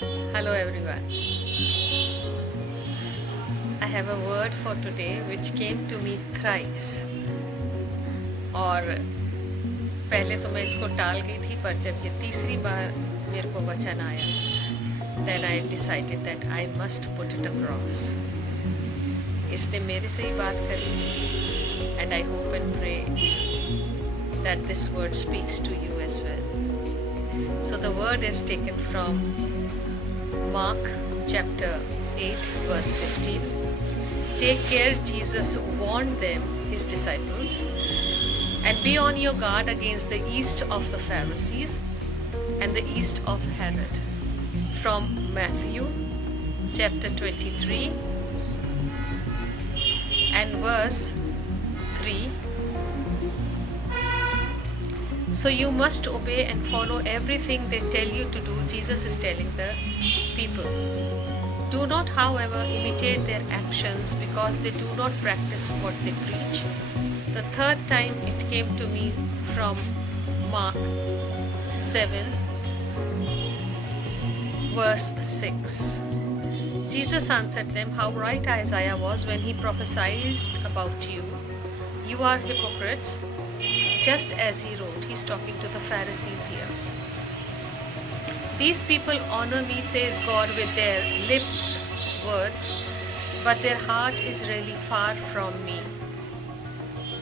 Hello everyone. I have a word for today which came to me thrice. और पहले तो मैं इसको टाल गई थी, पर जब ये तीसरी बार मेरे को वचन आया, then I decided that I must put it across. इसने मेरे से ही बात करी, and I hope and pray that this word speaks to you as well. So the word is taken from Mark chapter 8 verse 15. Take care, Jesus warned them, his disciples, and be on your guard against the yeast of the Pharisees and the yeast of Herod. From Matthew chapter 23 and verse 3. So you must obey and follow everything they tell you to do, Jesus is telling the people. Do not, however, imitate their actions because they do not practice what they preach. The third time it came to me from Mark 7 verse 6. Jesus answered them, how right Isaiah was when he prophesied about you. You are hypocrites, just as he wrote. He's talking to the Pharisees here. These people honor me, says God, with their lips, words, but their heart is really far from me.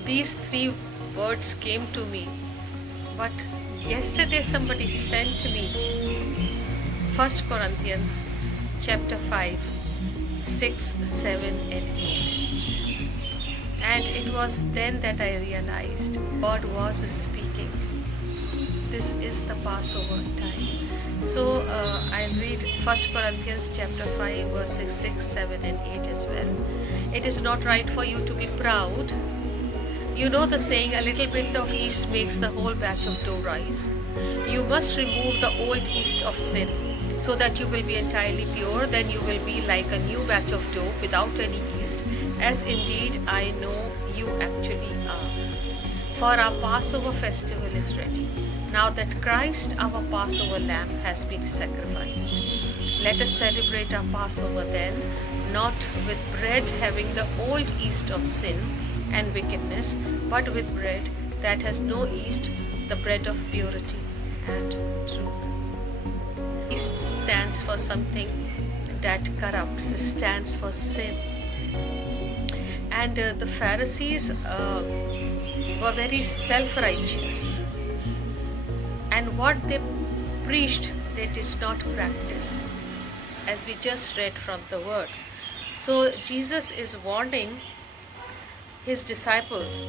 These three words came to me, but yesterday somebody sent me 1 Corinthians chapter 5, 6, 7 and 8. And it was then that I realized God was speaking. This is the Passover time. So I'll read 1 Corinthians chapter 5 verses 6, 7 and 8 as well. It is not right for you to be proud. You know the saying, a little bit of yeast makes the whole batch of dough rise. You must remove the old yeast of sin so that you will be entirely pure. Then you will be like a new batch of dough without any yeast, as indeed I know you actually are. For our Passover festival is ready. Now that Christ, our Passover lamb, has been sacrificed, let us celebrate our Passover then, not with bread having the old yeast of sin and wickedness, but with bread that has no yeast, the bread of purity and truth. Yeast stands for something that corrupts, stands for sin. And the Pharisees were very self-righteous, and what they preached they did not practice, as we just read from the word. So Jesus is warning his disciples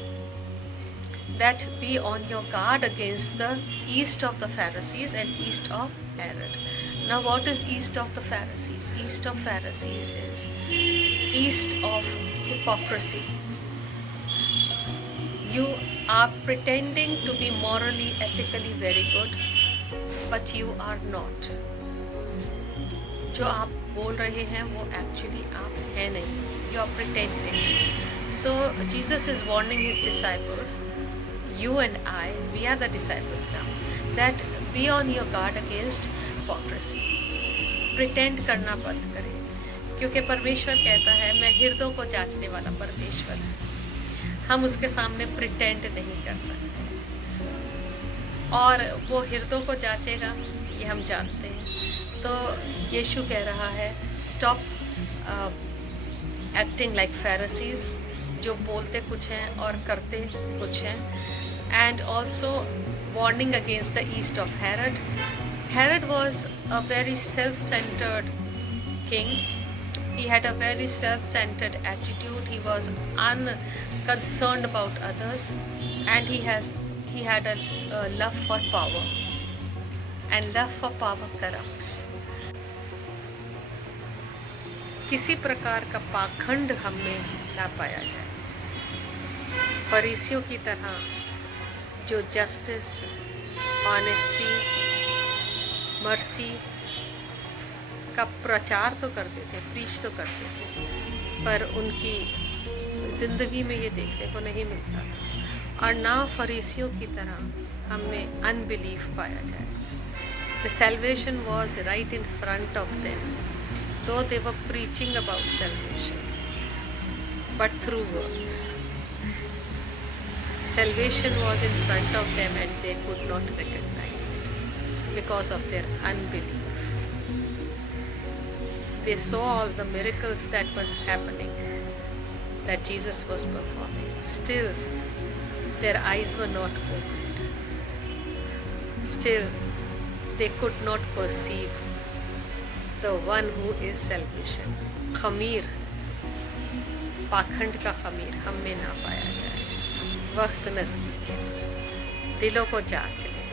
that be on your guard against the yeast of the Pharisees and yeast of Herod. Now what is yeast of the Pharisees? Yeast of Pharisees is yeast of hypocrisy. You are pretending to be morally, ethically very good, but you are not. जो आप बोल रहे हैं वो actually आप हैं नहीं. You are pretending. So Jesus is warning his disciples, you and I, we are the disciples now, that be on your guard against hypocrisy. Pretend करना बंद करें, क्योंकि परमेश्वर कहता है मैं हृदयों को जांचने वाला परमेश्वर है. हम उसके सामने प्रिटेंड नहीं कर सकते, और वो हृदयों को जांचेगा ये हम जानते हैं. तो यीशु कह रहा है स्टॉप एक्टिंग लाइक Pharisees, जो बोलते कुछ हैं और करते कुछ हैं. And also warning against the east of Herod. Herod was a very self-centered king. He had a very self-centered attitude. He was unconcerned about others, and he had a love for power, and love for power corrupts. किसी प्रकार का पाखंड हम में ना पाया जाए. फरीसियों की तरह जो जस्टिस, ऑनेस्टी, मर्सी का प्रचार तो करते थे, प्रीच तो करते थे, पर उनकी ज़िंदगी में ये देखने को नहीं मिलता था. और ना फरीसियों की तरह हम में अनबिलीफ पाया जाए. The salvation was right in front of them, though they were preaching about salvation, but through works. Salvation was in front of them and they could not recognize it because of their unbelief. They saw all the miracles that were happening, that Jesus was performing. Still, their eyes were not opened. Still, they could not perceive the one who is salvation. खमीर, पाखंड का खमीर हम में ना पाया जाए। वक्त नज़दीक है, दिलों को जांच लें।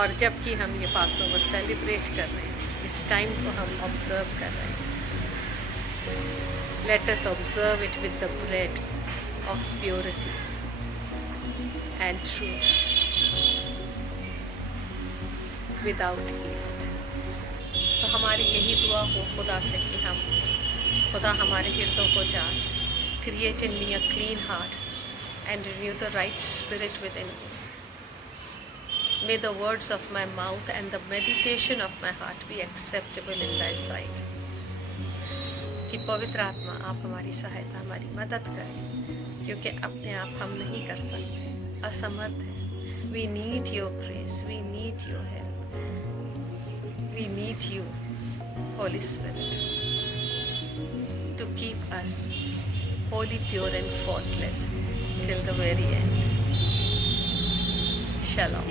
और जबकि हम ये पासों को सेलिब्रेट कर रहे हैं, इस टाइम को हम ऑब्जर्व कर रहे हैं, let us observe it with the bread of purity and truth, without east. तो हमारी यही दुआ हो खुदा से कि हम खुदा हमारे हृदयों को जांच, create in me a clean heart and renew the right spirit within me. May the words of my mouth and the meditation of my heart be acceptable in thy sight. कि पवित्र आत्मा आप हमारी सहायता, हमारी मदद करें, क्योंकि अपने आप हम नहीं कर सकते, असमर्थ हैं। We need your grace, we need your help, we need you, Holy Spirit, to keep us holy, pure and faultless till the very end. Shalom.